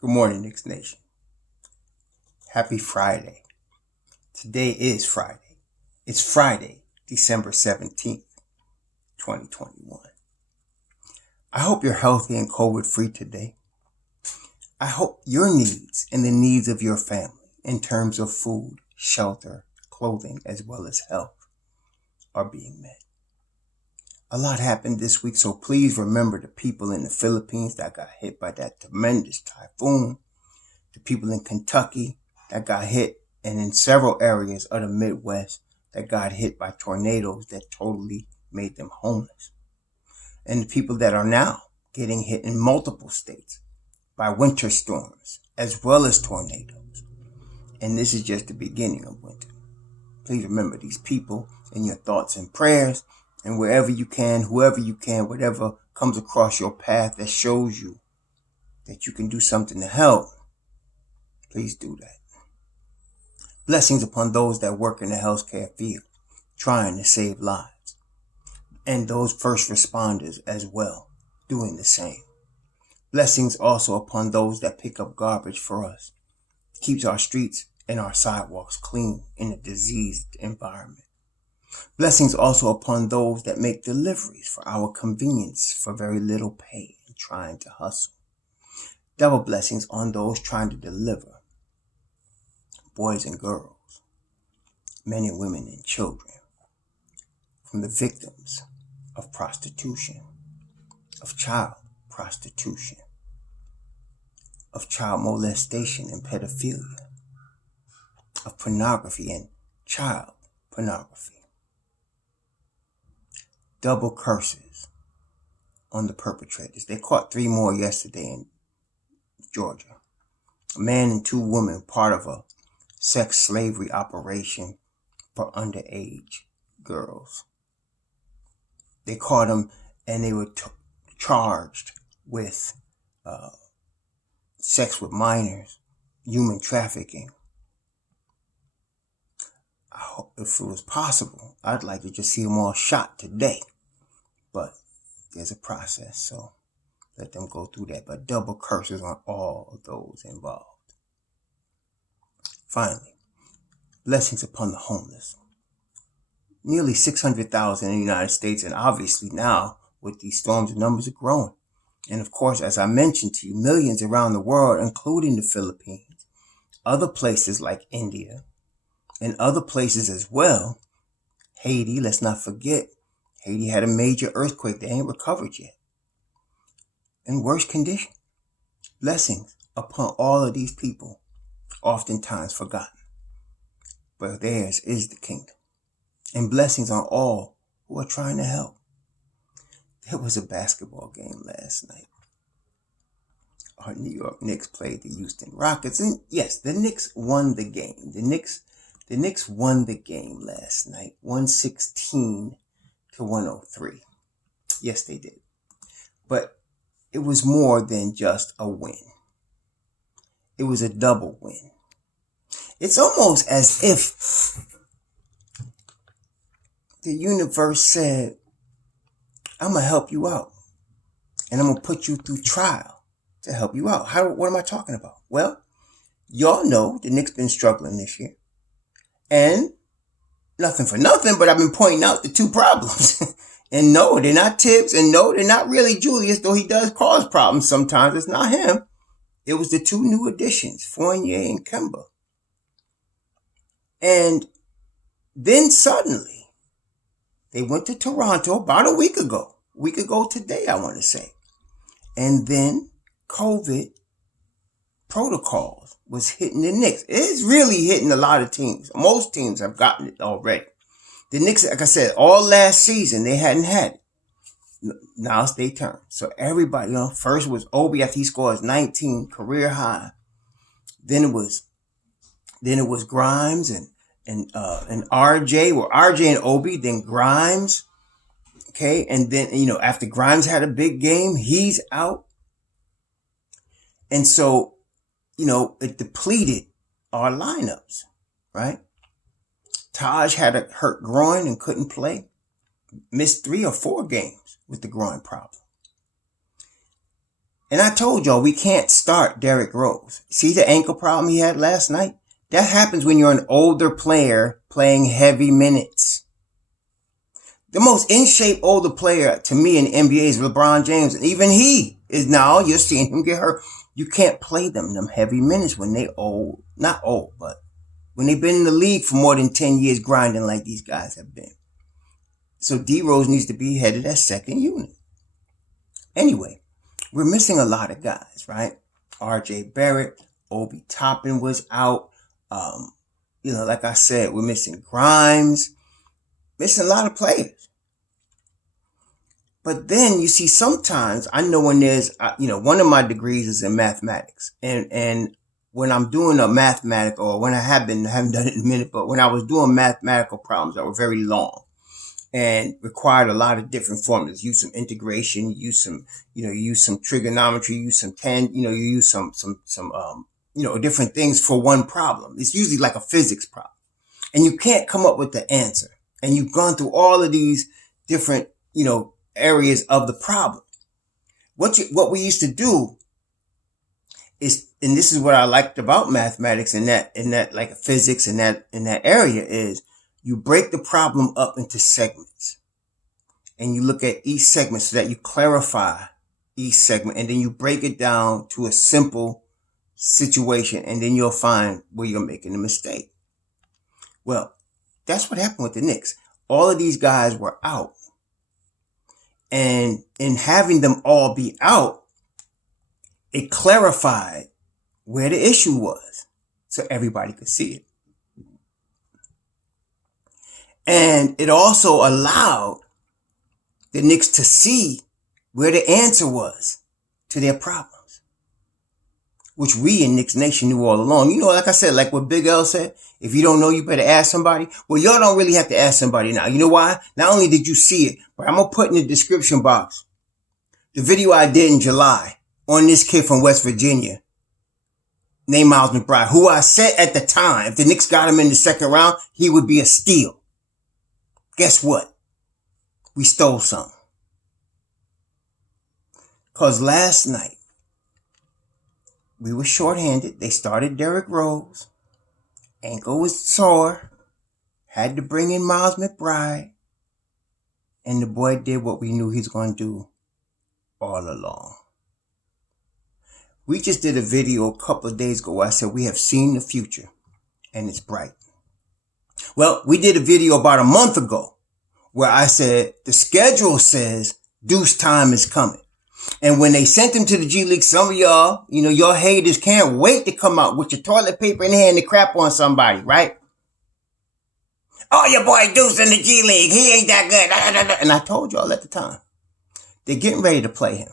Good morning, Knicks Nation. Happy Friday. Today is Friday. It's Friday, December 17th, 2021. I hope you're healthy and COVID-free today. I hope your needs and the needs of your family in terms of food, shelter, clothing, as well as health are being met. A lot happened this week, so please remember the people in the Philippines that got hit by that tremendous typhoon, the people in Kentucky that got hit, and in several areas of the Midwest that got hit by tornadoes that totally made them homeless. And the people that are now getting hit in multiple states by winter storms as well as tornadoes. And this is just the beginning of winter. Please remember these people in your thoughts and prayers, and wherever you can, whoever you can, whatever comes across your path that shows you that you can do something to help, please do that. Blessings upon those that work in the healthcare field, trying to save lives, and those first responders as well, doing the same. Blessings also upon those that pick up garbage for us, keeps our streets and our sidewalks clean in a diseased environment. Blessings also upon those that make deliveries for our convenience for very little pay and trying to hustle. Double blessings on those trying to deliver, boys and girls, men and women and children, from the victims of prostitution, of child prostitution, of child molestation and pedophilia, of pornography and child pornography. Double curses on the perpetrators. They caught 3 more yesterday in Georgia. A man and 2 women, part of a sex slavery operation for underage girls. They caught them and they were charged with sex with minors, human trafficking. I hope, if it was possible, I'd like to just see them all shot today. But there's a process, so let them go through that. But double curses on all of those involved. Finally, blessings upon the homeless. Nearly 600,000 in the United States, and obviously now with these storms, the numbers are growing. And of course, as I mentioned to you, millions around the world, including the Philippines, other places like India, and other places as well. Haiti, let's not forget, Haiti had a major earthquake. They ain't recovered yet. In worse condition. Blessings upon all of these people, oftentimes forgotten. But theirs is the kingdom. And blessings on all who are trying to help. There was a basketball game last night. Our New York Knicks played the Houston Rockets. And yes, the Knicks won the game. The Knicks won the game last night, 116 to 103. Yes, they did. But it was more than just a win. It was a double win. It's almost as if the universe said, I'm going to help you out. And I'm going to put you through trial to help you out. What am I talking about? Well, y'all know the Knicks been struggling this year. And nothing for nothing, but I've been pointing out the 2 problems. And no, they're not Tibbs, and no, they're not really Julius, though he does cause problems sometimes. It's not him. It was the 2 new additions, Fournier and Kemba. And then suddenly, they went to Toronto about a week ago today, I want to say. And then COVID protocols was hitting the Knicks. It's really hitting a lot of teams. Most teams have gotten it already. The Knicks, like I said, all last season, they hadn't had it. Now it's their turn. So everybody, first was Obi after he scores 19, career high. Then it was Grimes and RJ. Well, RJ and Obi, then Grimes. Okay. And then, after Grimes had a big game, he's out. And so, it depleted our lineups, right? Taj had a hurt groin and couldn't play. Missed 3 or 4 games with the groin problem. And I told y'all we can't start Derrick Rose. See the ankle problem he had last night? That happens when you're an older player playing heavy minutes. The most in shape older player to me in the NBA is LeBron James. And even he is now, you're seeing him get hurt. You can't play them heavy minutes when they old. Not old, but when they've been in the league for more than 10 years grinding like these guys have been. So D Rose needs to be head of that second unit. Anyway, we're missing a lot of guys, right? RJ Barrett, Obi Toppin was out. Like I said, we're missing Grimes, missing a lot of players. But then you see sometimes, I know when there's, one of my degrees is in mathematics. And when I'm doing a mathematical, or when I haven't done it in a minute, but when I was doing mathematical problems that were very long and required a lot of different formulas, use some integration, use some trigonometry, use some different things for one problem. It's usually like a physics problem. And you can't come up with the answer. And you've gone through all of these different, areas of the problem. What we used to do is, and this is what I liked about mathematics in that like physics in that area, is you break the problem up into segments. And you look at each segment so that you clarify each segment, and then you break it down to a simple situation, and then you'll find where you're making a mistake. Well, that's what happened with the Knicks. All of these guys were out. And in having them all be out, it clarified where the issue was so everybody could see it. And it also allowed the Knicks to see where the answer was to their problems, which we in Knicks Nation knew all along. Like I said, like what Big L said, if you don't know, you better ask somebody. Well, y'all don't really have to ask somebody now. You know why? Not only did you see it, but I'm going to put in the description box the video I did in July on this kid from West Virginia named Miles McBride, who I said at the time, if the Knicks got him in the second round, he would be a steal. Guess what? We stole some. Because last night, we were shorthanded. They started Derrick Rose. Ankle was sore. Had to bring in Miles McBride. And the boy did what we knew he was going to do all along. We just did a video a couple of days ago where I said we have seen the future and it's bright. Well, we did a video about a month ago where I said the schedule says Deuce time is coming. And when they sent him to the G League, some of y'all, y'all haters can't wait to come out with your toilet paper in hand to crap on somebody, right? Oh, your boy Deuce in the G League. He ain't that good. And I told y'all at the time, they're getting ready to play him.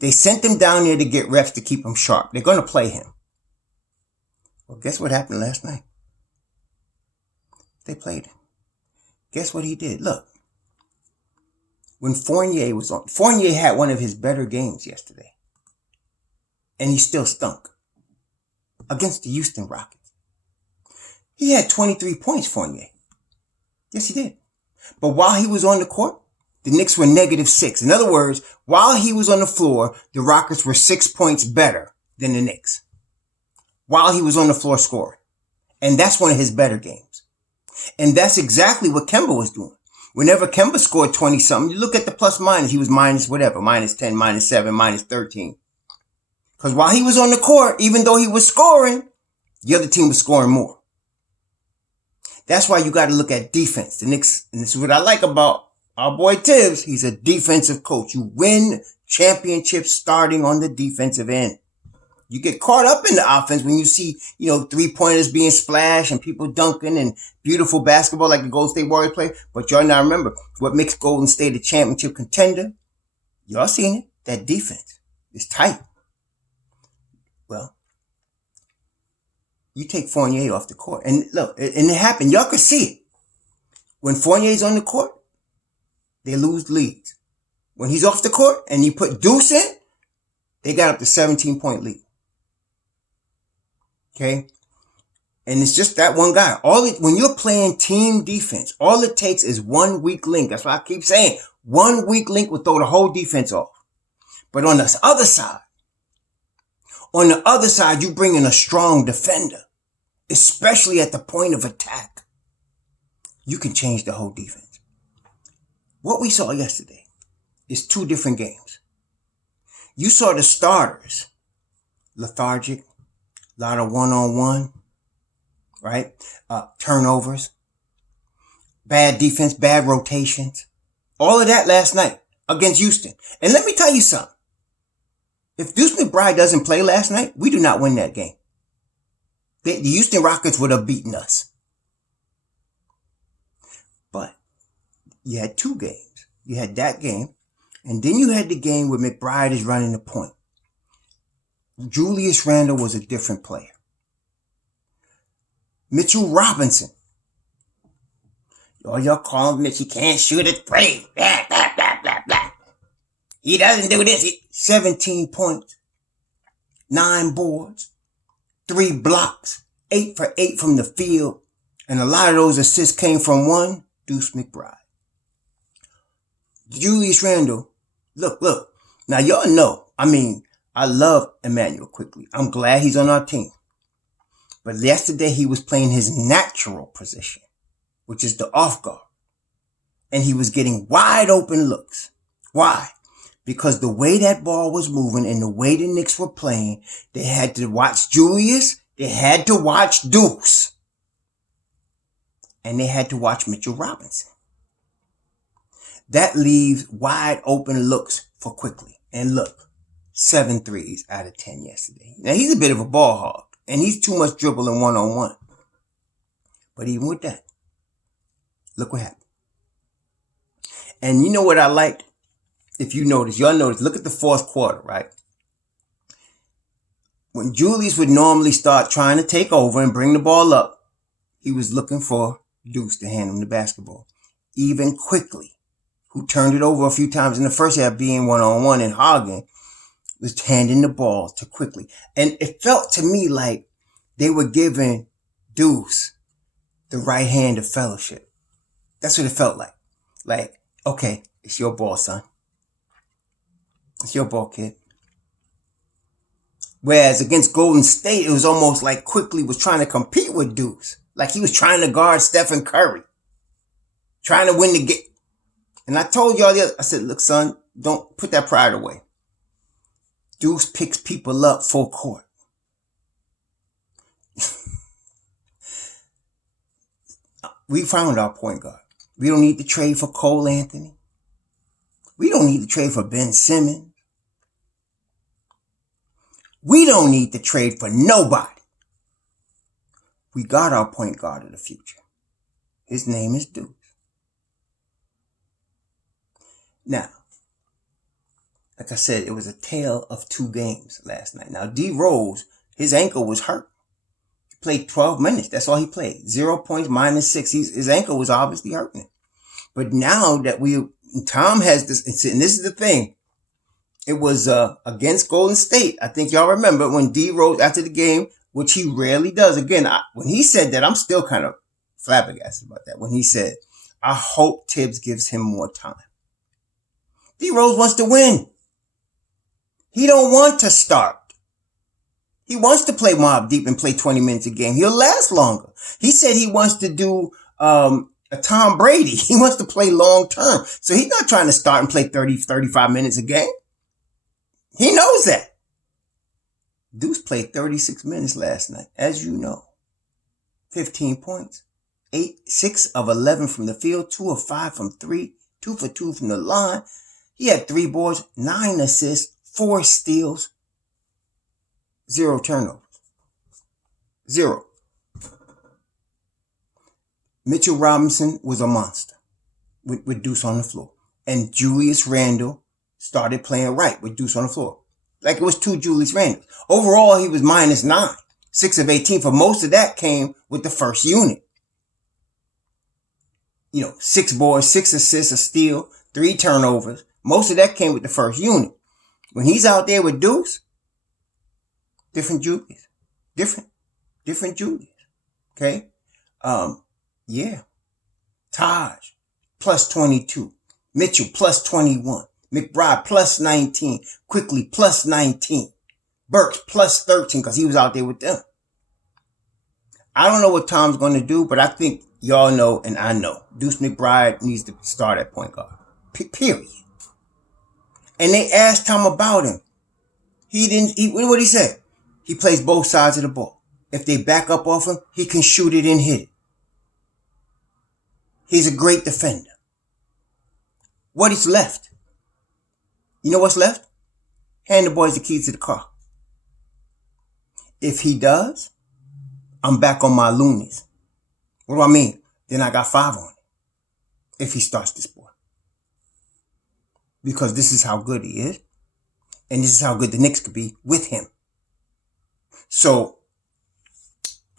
They sent him down there to get reps to keep him sharp. They're going to play him. Well, guess what happened last night? They played him. Guess what he did? Look. When Fournier was on, Fournier had one of his better games yesterday. And he still stunk. Against the Houston Rockets. He had 23 points, Fournier. Yes, he did. But while he was on the court, the Knicks were -6. In other words, while he was on the floor, the Rockets were 6 points better than the Knicks. While he was on the floor scoring. And that's one of his better games. And that's exactly what Kemba was doing. Whenever Kemba scored 20-something, you look at the plus minus, he was minus whatever, -10, -7, -13. Because while he was on the court, even though he was scoring, the other team was scoring more. That's why you got to look at defense. The Knicks, and this is what I like about our boy Tibbs, he's a defensive coach. You win championships starting on the defensive end. You get caught up in the offense when you see, 3-pointers being splashed and people dunking and beautiful basketball like the Golden State Warriors play. But y'all now remember what makes Golden State a championship contender. Y'all seen it. That defense is tight. Well, you take Fournier off the court. And look, and it happened. Y'all could see it. When Fournier's on the court, they lose leads. When he's off the court and you put Deuce in, they got up to 17-point lead. Okay. And it's just that one guy. When you're playing team defense, all it takes is one weak link. That's why I keep saying 1 weak link will throw the whole defense off. But on the other side, you bring in a strong defender, especially at the point of attack. You can change the whole defense. What we saw yesterday is two different games. You saw the starters lethargic, a lot of one-on-one, right? Turnovers, bad defense, bad rotations. All of that last night against Houston. And let me tell you something. If Deuce McBride doesn't play last night, we do not win that game. The Houston Rockets would have beaten us. But you had two games. You had that game, and then you had the game where McBride is running the point. Julius Randle was a different player. Mitchell Robinson. Y'all call him Mitch. He can't shoot a three. Blah, blah, blah, blah, blah. He doesn't do this. 17 points, 9 boards, 3 blocks, 8 for 8 from the field. And a lot of those assists came from one, Deuce McBride. Julius Randle, look. Now y'all know, I love Emmanuel Quickly. I'm glad he's on our team. But yesterday he was playing his natural position, which is the off guard. And he was getting wide open looks. Why? Because the way that ball was moving and the way the Knicks were playing, they had to watch Julius, they had to watch Deuce, and they had to watch Mitchell Robinson. That leaves wide open looks for Quickly. And look, 7 threes out of 10 yesterday. Now he's a bit of a ball hog, and he's too much dribbling one-on-one. But even with that, look what happened. And you know what I liked? If you notice, y'all notice, look at the fourth quarter, right? When Julius would normally start trying to take over and bring the ball up, he was looking for Deuce to hand him the basketball. Even Quickly, who turned it over a few times in the first half being one-on-one, and Hagen was handing the ball to Quickly. And it felt to me like they were giving Deuce the right hand of fellowship. That's what it felt like. Like, okay, it's your ball, son. It's your ball, kid. Whereas against Golden State, it was almost like Quickly was trying to compete with Deuce. Like he was trying to guard Stephen Curry. Trying to win the game. And I told y'all this. I said, look, son, don't put that pride away. Deuce picks people up full court. We found our point guard. We don't need to trade for Cole Anthony. We don't need to trade for Ben Simmons. We don't need to trade for nobody. We got our point guard of the future. His name is Deuce. Now, like I said, it was a tale of two games last night. Now, D Rose, his ankle was hurt. He played 12 minutes. That's all he played. 0 points, -6. His ankle was obviously hurting him. But now that Tom has this, and this is the thing. It was against Golden State. I think y'all remember when D Rose, after the game, which he rarely does. Again, when he said that, I'm still kind of flabbergasted about that. When he said, I hope Tibbs gives him more time. D Rose wants to win. He don't want to start. He wants to play Mobb Deep and play 20 minutes a game. He'll last longer. He said he wants to do a Tom Brady. He wants to play long term. So he's not trying to start and play 30, 35 minutes a game. He knows that. Deuce played 36 minutes last night, as you know. 15 points. 6 of 11 from the field, 2 of 5 from 3, 2 for 2 from the line. He had 3 boards, 9 assists, 4 steals, 0 turnovers. 0. Mitchell Robinson was a monster with Deuce on the floor. And Julius Randle started playing right with Deuce on the floor. Like it was 2 Julius Randles. Overall, he was -9. 6 of 18. For most of that came with the first unit. 6 boards, 6 assists, a steal, 3 turnovers. Most of that came with the first unit. When he's out there with Deuce, different Julius. Different Julius. Okay? Yeah. Taj, +22. Mitchell, +21. McBride plus 19. Quickly plus 19. Burks plus 13 because he was out there with them. I don't know what Tom's going to do, but I think y'all know and I know. Deuce McBride needs to start at point guard. Period. And they asked Tom about him. What did he say? He plays both sides of the ball. If they back up off him, he can shoot it and hit it. He's a great defender. What is left? You know what's left? Hand the boys the keys to the car. If he does, I'm back on my loonies. What do I mean? Then I got 5 on it. If he starts this boy. Because this is how good he is. And this is how good the Knicks could be with him. So,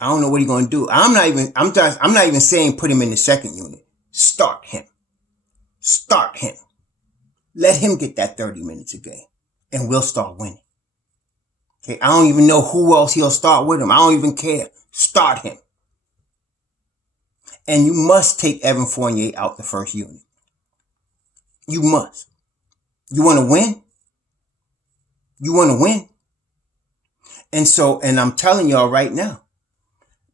I don't know what he's going to do. I'm not even saying put him in the second unit. Start him. Start him. Let him get that 30 minutes a game. And we'll start winning. Okay, I don't even know who else he'll start with him. I don't even care. Start him. And you must take Evan Fournier out the first unit. You must. You want to win? You want to win? And I'm telling y'all right now,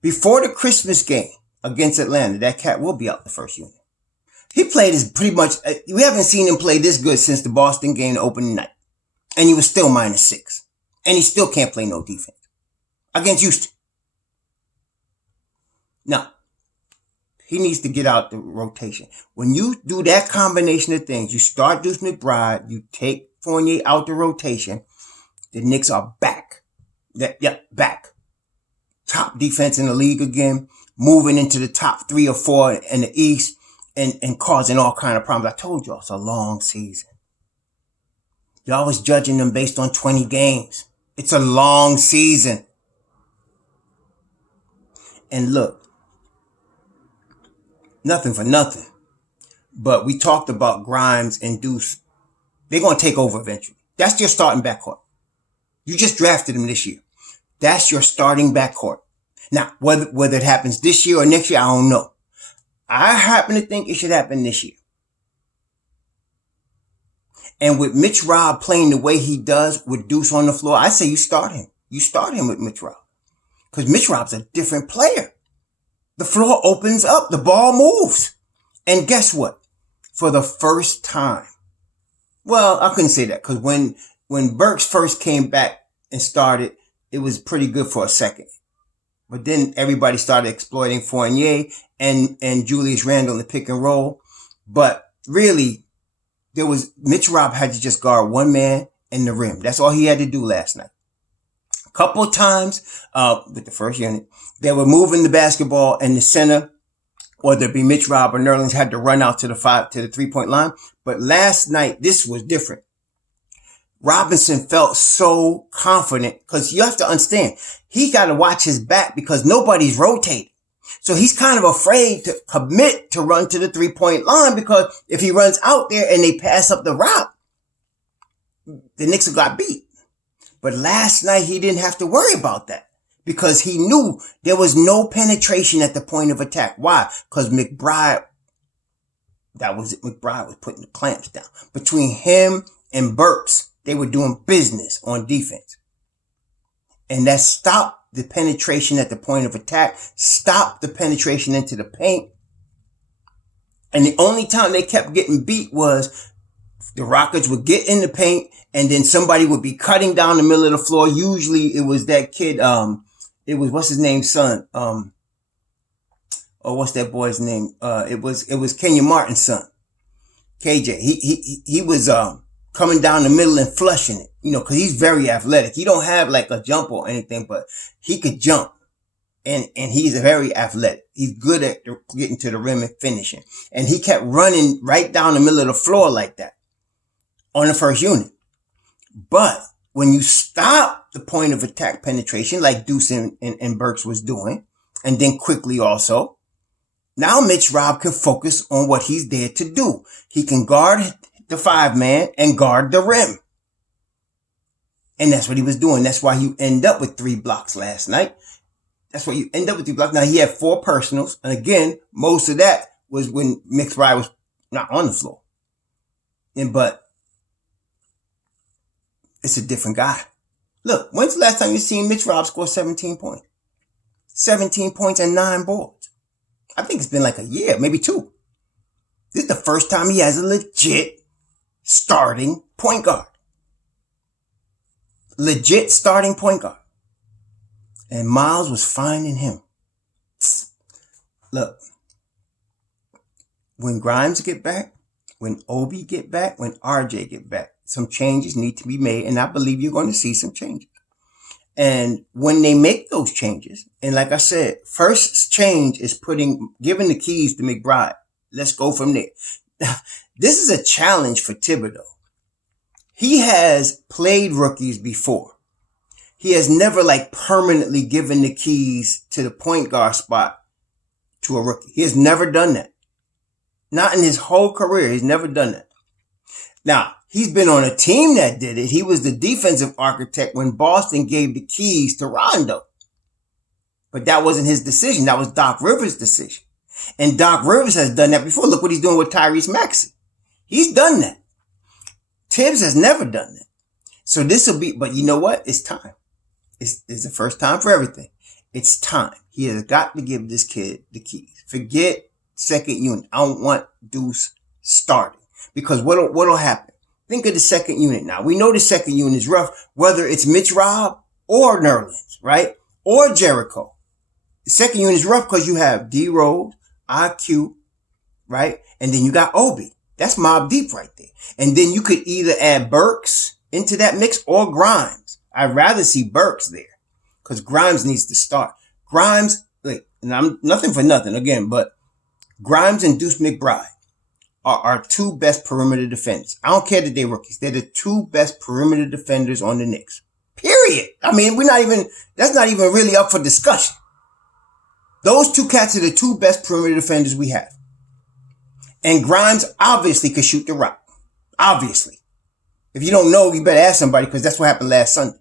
before the Christmas game against Atlanta, that cat will be out the first unit. He played as pretty much, we haven't seen him play this good since the Boston game opening night. And he was still -6. And he still can't play no defense against Houston. Now, he needs to get out the rotation. When you do that combination of things, you start Deuce McBride, you take Fournier out the rotation, the Knicks are back. Back. Top defense in the league again, moving into the top 3 or 4 in the East and causing all kind of problems. I told y'all it's a long season. Y'all was judging them based on 20 games. It's a long season. And look, nothing for nothing, but we talked about Grimes and Deuce. They're going to take over eventually. That's your starting backcourt. You just drafted them this year. That's your starting backcourt. Now, whether it happens this year or next year, I don't know. I happen to think it should happen this year. And with Mitch Rob playing the way he does with Deuce on the floor, I say you start him. You start him with Mitch Rob. Because Mitch Rob's a different player. The floor opens up. The ball moves. And guess what? For the first time. Well, I couldn't say that because when Burks first came back and started, it was pretty good for a second. But then everybody started exploiting Fournier and Julius Randle in the pick and roll. But really, Mitch Rob had to just guard one man in the rim. That's all he had to do last night. A couple of times, with the first unit, they were moving the basketball in the center, whether it be Mitch Rob or Nerlens had to run out to the 3-point line. But last night, this was different. Robinson felt so confident because you have to understand, he got to watch his back because nobody's rotating. So he's kind of afraid to commit to run to the 3-point line because if he runs out there and they pass up the route, the Knicks got beat. But last night he didn't have to worry about that because he knew there was no penetration at the point of attack. Why? Because McBride was putting the clamps down. Between him and Burks, they were doing business on defense. And that stopped the penetration at the point of attack, stopped the penetration into the paint. And the only time they kept getting beat was the Rockets would get in the paint and then somebody would be cutting down the middle of the floor. Usually it was that kid, what's his name, son? What's that boy's name? It was Kenya Martin's son. KJ. He was, coming down the middle and flushing it, cause he's very athletic. He don't have like a jump or anything, but he could jump and he's very athletic. He's good at getting to the rim and finishing. And he kept running right down the middle of the floor like that on the first unit. But when you stop the point of attack penetration, like Deuce and Burks was doing, and then quickly also, now Mitch Rob can focus on what he's there to do. He can guard the 5-man and guard the rim. And that's what he was doing. That's why you end up with 3 blocks last night. That's why you end up with 3 blocks. Now he had 4 personals. And again, most of that was when McBride was not on the floor. But it's a different guy. Look, when's the last time you seen Mitch Rob score 17 points? 17 points and 9 boards. I think it's been like a year, maybe 2. This is the first time he has a legit starting point guard. Legit starting point guard. And Miles was finding him. Look, when Grimes get back, when Obi get back, when RJ get back, some changes need to be made, and I believe you're going to see some changes. And when they make those changes, and like I said, first change is giving the keys to McBride. Let's go from there. This is a challenge for Thibodeau. He has played rookies before. He has never permanently given the keys to the point guard spot to a rookie. He has never done that. Not in his whole career. He's never done that. Now, he's been on a team that did it. He was the defensive architect when Boston gave the keys to Rondo. But that wasn't his decision. That was Doc Rivers' decision. And Doc Rivers has done that before. Look what he's doing with Tyrese Maxey. He's done that. Tibbs has never done that. So this will be, but you know what? It's time. It's the first time for everything. It's time. He has got to give this kid the keys. Forget second unit. I don't want Deuce starting. Because what'll happen? Think of the second unit now. We know the second unit is rough, whether it's Mitch Rob or Nerlens, right? Or Jericho. The second unit is rough because you have D-Rose, IQ, right? And then you got Obi. That's Mobb Deep right there. And then you could either add Burks into that mix or Grimes. I'd rather see Burks there because Grimes needs to start. Grimes, and I'm nothing for nothing again, but Grimes and Deuce McBride are our 2 best perimeter defenders. I don't care that they're rookies. They're the 2 best perimeter defenders on the Knicks. Period. I mean, that's not even really up for discussion. Those 2 cats are the 2 best perimeter defenders we have. And Grimes obviously could shoot the rock. Obviously. If you don't know, you better ask somebody because that's what happened last Sunday.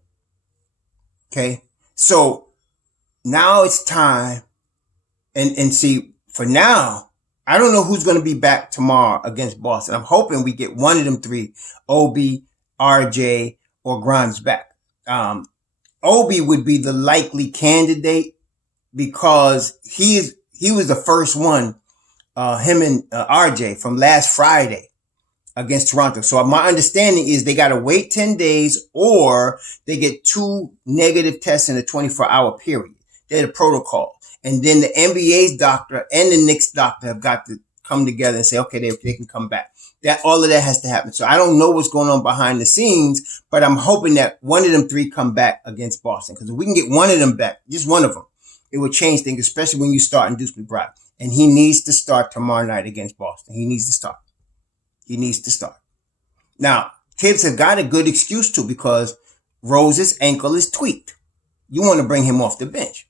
Okay? So now it's time. And see, for now, I don't know who's going to be back tomorrow against Boston. I'm hoping we get one of them 3, Obi, RJ, or Grimes back. Obi would be the likely candidate because he was the first one, him and RJ from last Friday against Toronto. So my understanding is they got to wait 10 days or they get 2 negative tests in a 24-hour period. They're the protocol. And then the NBA's doctor and the Knicks doctor have got to come together and say, okay, they can come back. All of that has to happen. So I don't know what's going on behind the scenes, but I'm hoping that one of them 3 come back against Boston. Because if we can get one of them back, just one of them, it would change things, especially when you start in Deuce McBride. And he needs to start tomorrow night against Boston. He needs to start. He needs to start. Now, Tibbs have got a good excuse to because Rose's ankle is tweaked. You want to bring him off the bench.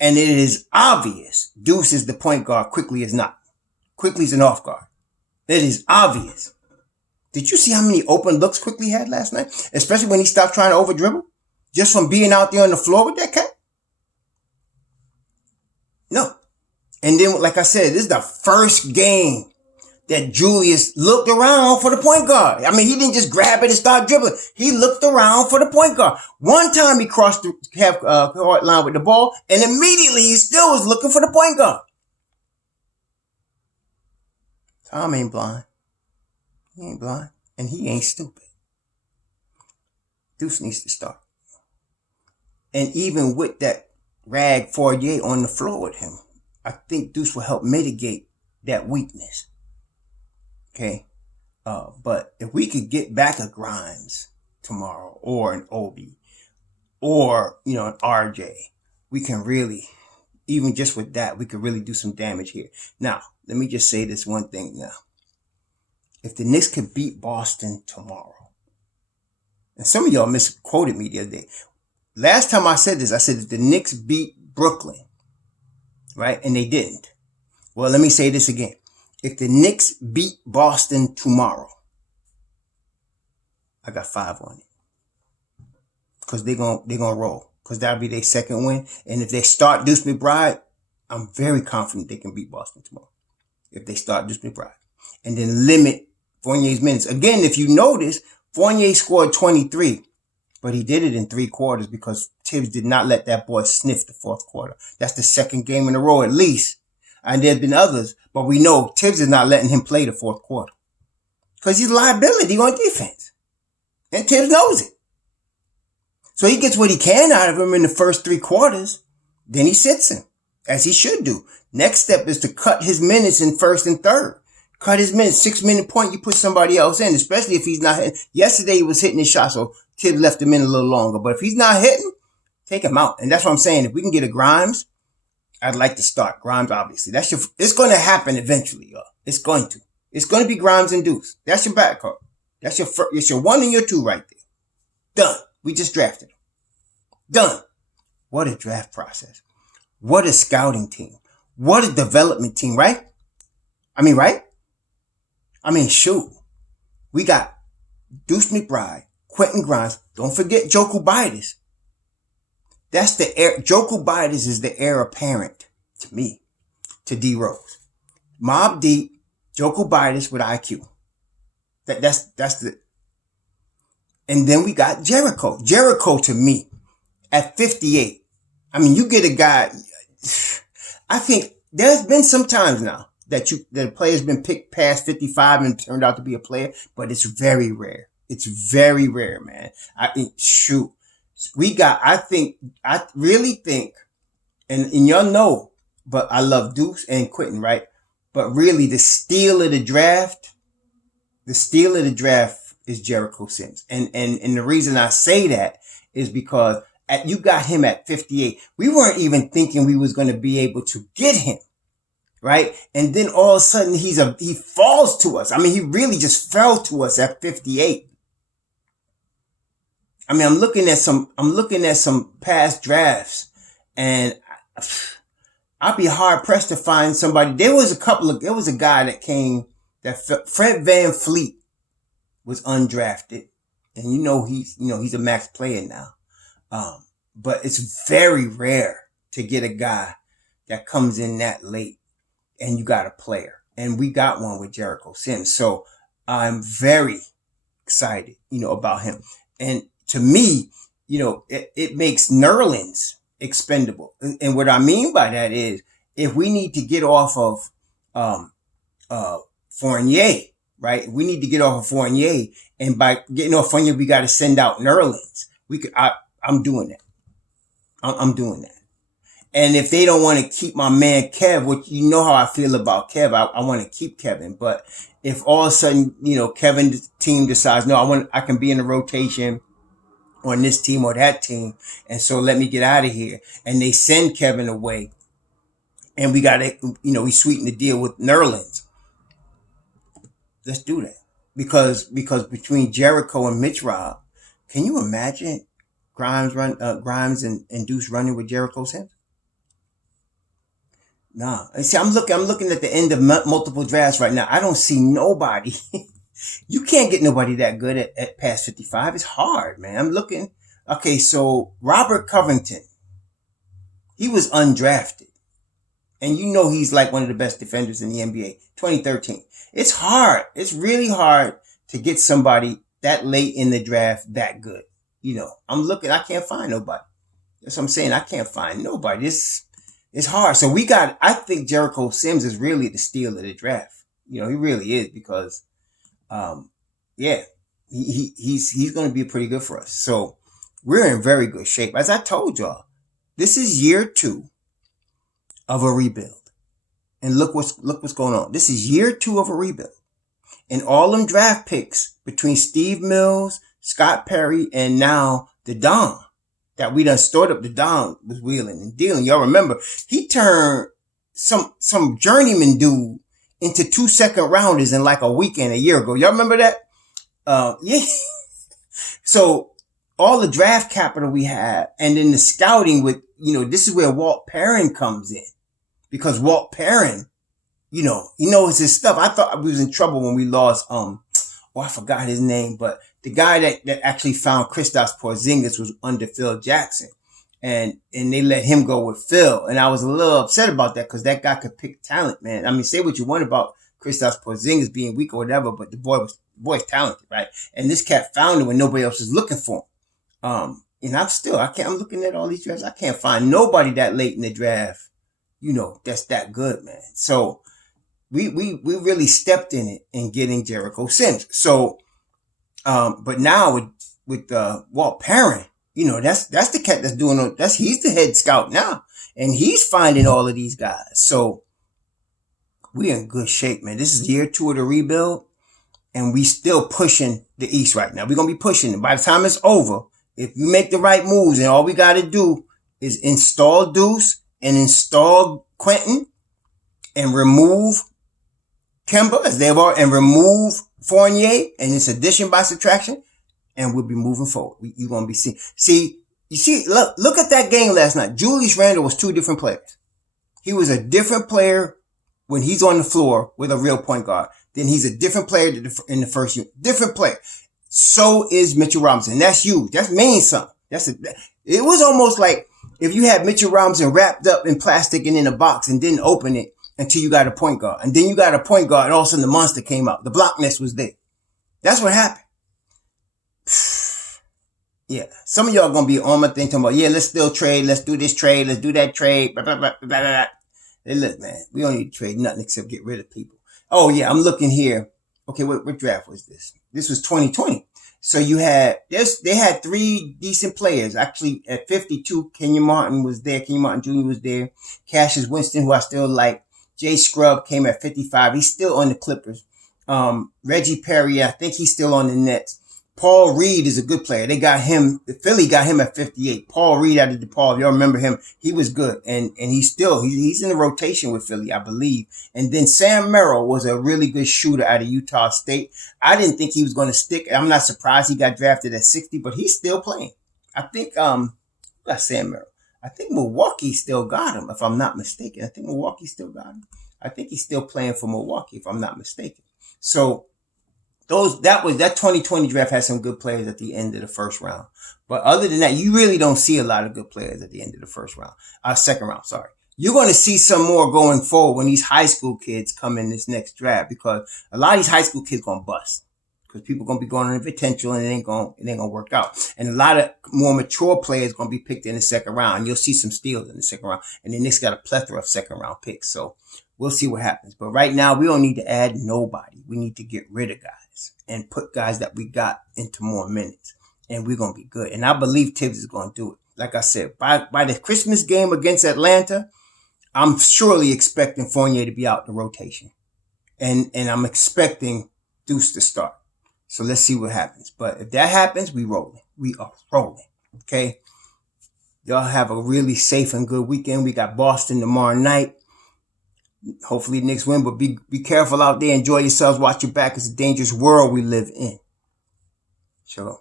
And it is obvious Deuce is the point guard. Quickly is not. Quickly's an off guard. It is obvious. Did you see how many open looks Quickly had last night? Especially when he stopped trying to over dribble? Just from being out there on the floor with that cat? No. And then, like I said, this is the first game that Julius looked around for the point guard. I mean, he didn't just grab it and start dribbling. He looked around for the point guard. One time he crossed the half-court line with the ball, and immediately he still was looking for the point guard. Tom ain't blind. He ain't blind, and he ain't stupid. Deuce needs to start. And even with that rag Fournier on the floor with him, I think Deuce will help mitigate that weakness. Okay. But if we could get back a Grimes tomorrow or an Obi or, an RJ, we can really, even just with that, we could really do some damage here. Now, let me just say this one thing now. If the Knicks could beat Boston tomorrow, and some of y'all misquoted me the other day. Last time I said this, I said that the Knicks beat Brooklyn, right? And they didn't. Well, let me say this again. If the Knicks beat Boston tomorrow, I got 5 on it. Because they're gonna roll. Because that'll be their second win. And if they start Deuce McBride, I'm very confident they can beat Boston tomorrow. If they start Deuce McBride. And then limit Fournier's minutes. Again, if you notice, Fournier scored 23. but he did it in 3 quarters because Tibbs did not let that boy sniff the 4th quarter. That's the 2nd game in a row at least. And there's been others, but we know Tibbs is not letting him play the 4th quarter because he's a liability on defense. And Tibbs knows it. So he gets what he can out of him in the first 3 quarters. Then he sits him, as he should do. Next step is to cut his minutes in 1st and 3rd. Cut his minutes. 6-minute point, you put somebody else in, especially if he's not hitting. Yesterday he was hitting his shot, so Tibbs left him in a little longer. But if he's not hitting, take him out. And that's what I'm saying. If we can get a Grimes, I'd like to start Grimes, obviously. It's going to happen eventually, y'all. It's going to. It's going to be Grimes and Deuce. That's your backcourt. That's it's your 1 and your 2 right there. Done. We just drafted him. Done. What a draft process. What a scouting team. What a development team, right? Right? Shoot. We got Deuce McBride, Quentin Grimes. Don't forget Joku Bidas. That's the heir. Joku Bidas is the heir apparent to me, to D Rose. Mobb Deep, Joku Bidas with IQ. That's the. And then we got Jericho. Jericho to me at 58. You get a guy. I think there's been some times now that a player's been picked past 55 and turned out to be a player, but it's very rare. It's very rare, man. Shoot. I really think, and y'all know, but I love Deuce and Quentin, right? But really the steal of the draft is Jericho Sims. And the reason I say that is because you got him at 58. We weren't even thinking we was going to be able to get him, right? And then all of a sudden he falls to us. He really just fell to us at 58. I'm looking at some past drafts, and I'd be hard pressed to find somebody. There was a guy that came that Fred VanVleet was undrafted, and he's a max player now. But it's very rare to get a guy that comes in that late and you got a player, and we got one with Jericho Sims. So I'm very excited, about him. And to me, it makes Nerlens expendable. And what I mean by that is if we need to get off of, Fournier, right? We need to get off of Fournier, and by getting off Fournier, we got to send out Nerlens. I'm doing that. I'm doing that. And if they don't want to keep my man Kev, which you know how I feel about Kev, I want to keep Kevin. But if all of a sudden, Kevin's team decides, no, I can be in the rotation on this team or that team, and so let me get out of here, and they send Kevin away, and we got to, we sweeten the deal with Nerlens. Let's do that. Because between Jericho and Mitch Rob, can you imagine Grimes and Deuce running with Jericho Sims? Nah. See, I'm looking at the end of multiple drafts right now. I don't see nobody. You can't get nobody that good at past 55. It's hard, man. I'm looking. Okay, so Robert Covington, he was undrafted. And he's like one of the best defenders in the NBA. 2013. It's hard. It's really hard to get somebody that late in the draft that good. I'm looking. I can't find nobody. That's what I'm saying. I can't find nobody. It's hard. So I think Jericho Sims is really the steal of the draft. He really is because, he's going to be pretty good for us. So we're in very good shape. As I told y'all, this is year 2 of a rebuild. And look what's going on. This is year 2 of a rebuild. And all them draft picks between Steve Mills, Scott Perry, and now the Don that we done stored up. The Don was wheeling and dealing. Y'all remember, he turned some journeyman dude into 2 second rounders in like a weekend a year ago. Y'all remember that? Yeah. So all the draft capital we have, and then the scouting with, this is where Walt Perrin comes in. Because Walt Perrin, he knows his stuff. I thought we was in trouble when we lost, I forgot his name, but the guy that actually found Kristaps Porzingis was under Phil Jackson. And they let him go with Phil. And I was a little upset about that because that guy could pick talent, man. Say what you want about Kristaps Porzingis being weak or whatever, but the boy's talented, right? And this cat found him when nobody else was looking for And I'm looking at all these drafts. I can't find nobody that late in the draft, that's that good, man. So we really stepped in it in getting Jericho Sims. So, but now with Walt Perrin, that's the cat that's doing he's the head scout now, and he's finding all of these guys. So we in good shape, man. This is year 2 of the rebuild, and we still pushing the East right now. We're gonna be pushing it. By the time it's over, if you make the right moves, and all we got to do is install Deuce and install Quentin and remove Kemba as they've already, and remove Fournier, and it's addition by subtraction, and we'll be moving forward. You're gonna be seeing. Look at that game last night. Julius Randle was 2 different players. He was a different player when he's on the floor with a real point guard. Then he's a different player in the first unit. Different player. So is Mitchell Robinson. That's huge. That means something. It was almost like if you had Mitchell Robinson wrapped up in plastic and in a box and didn't open it until you got a point guard. And then you got a point guard and all of a sudden the monster came out. The block nest was there. That's what happened. Yeah. Some of y'all going to be on my thing talking about, let's still trade. Let's do this trade. Let's do that trade. Blah, blah, blah, blah, blah. Hey, look, man, we don't need to trade nothing except get rid of people. Oh, yeah, I'm looking here. Okay, what draft was this? This was 2020. So they had 3 decent players. Actually, at 52, Kenyon Martin was there. Kenyon Martin Jr. was there. Cassius Winston, who I still like. Jay Scrubb came at 55. He's still on the Clippers. Reggie Perry, I think he's still on the Nets. Paul Reed is a good player. Philly got him at 58. Paul Reed out of DePaul, if y'all remember him, he was good. And he's in the rotation with Philly, I believe. And then Sam Merrill was a really good shooter out of Utah State. I didn't think he was going to stick. I'm not surprised he got drafted at 60, but he's still playing. I think, got Sam Merrill. I think Milwaukee still got him, if I'm not mistaken. I think Milwaukee still got him. I think he's still playing for Milwaukee, if I'm not mistaken. So, that 2020 draft had some good players at the end of the first round. But other than that, you really don't see a lot of good players at the end of the second round, sorry. You're going to see some more going forward when these high school kids come in this next draft, because a lot of these high school kids going to bust. Because people are going to be going on a potential and it ain't going to work out. And a lot of more mature players going to be picked in the second round. And you'll see some steals in the second round. And the Knicks got a plethora of second round picks. So we'll see what happens. But right now, we don't need to add nobody. We need to get rid of guys and put guys that we got into more minutes. And we're going to be good. And I believe Tibbs is going to do it. Like I said, by the Christmas game against Atlanta, I'm surely expecting Fournier to be out the rotation. And I'm expecting Deuce to start. So let's see what happens. But if that happens, we rolling. We are rolling. Okay? Y'all have a really safe and good weekend. We got Boston tomorrow night. Hopefully the Knicks win, but be careful out there. Enjoy yourselves. Watch your back. It's a dangerous world we live in. Shalom.